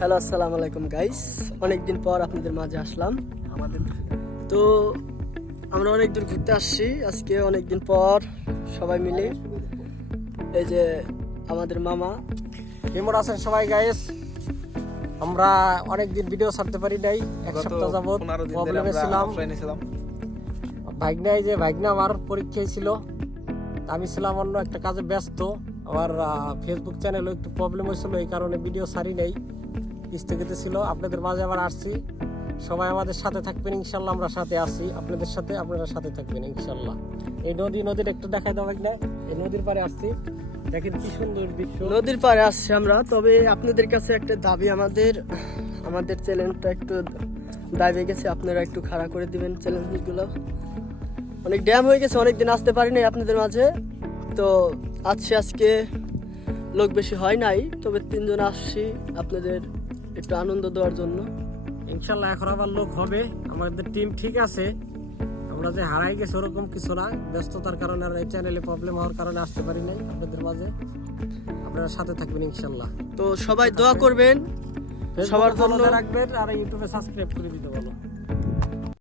Hello, আসসালামু আলাইকুম guys. অনেকদিন পর আপনাদের মাঝে আসলাম। তো আমরা অনেক দূর ঘুরতে আসছি আজকে, অনেকদিন পর সবাই মিলে। এই যে আমাদের মামা। কেমন আছেন সবাই গাইস? আমরা অনেকদিন ভিডিও ছাড়তে পারি নাই, এক সপ্তাহ যাবত প্রবলেমে ছিলাম। ভাগনা আমার পরীক্ষায় ছিল, আমি ছিলাম অন্য একটা কাজে ব্যস্ত। আমার ফেসবুক চ্যানেলে একটু প্রবলেম হয়েছিল, এই কারণে ভিডিও ছাড়ি নাই, স্থগিত ছিল। আপনাদের মাঝে আবার আসছি, সবাই আমাদের সাথে থাকবেন ইনশাল্লাহ। আমরা সাথে আছি আপনাদের সাথে, আপনারা সাথে থাকবেন ইনশাল্লাহ। এই নদীর একটু দেখাই দেওয়া না, এই নদীর পাড়ে আসছি, দেখেন কি সুন্দর দৃশ্য। নদীর পাড়ে আসছি আমরা। তবে আপনাদের কাছে একটা দাবি, আমাদের চ্যানেলটা একটু দাবি গেছে, আপনারা একটু খাড়া করে দিবেন চ্যানেলগুলো। অনেক ড্যাম হয়ে গেছে, অনেকদিন আসতে পারিনি আপনাদের মাঝে। তো আজকে লোক বেশি হয় নাই, তবে 3 জন আসছি আপনাদের একটু আনন্দ দেওয়ার জন্য। ইনশাল্লাহ এখন আবার লোক হবে, আমাদের টিম ঠিক আছে। আমরা যে হারাই গেছি ওরকম কিছু না, ব্যস্ততার কারণে আর এই চ্যানেলে প্রবলেম হওয়ার কারণে আসতে পারি নাই আপনাদের মাঝে। আপনারা সাথে থাকবেন ইনশাল্লাহ। তো সবাই দোয়া করবেন, সবার জন্য রাখবেন আর ইউটিউবে সাবস্ক্রাইব করে দিতে বলো।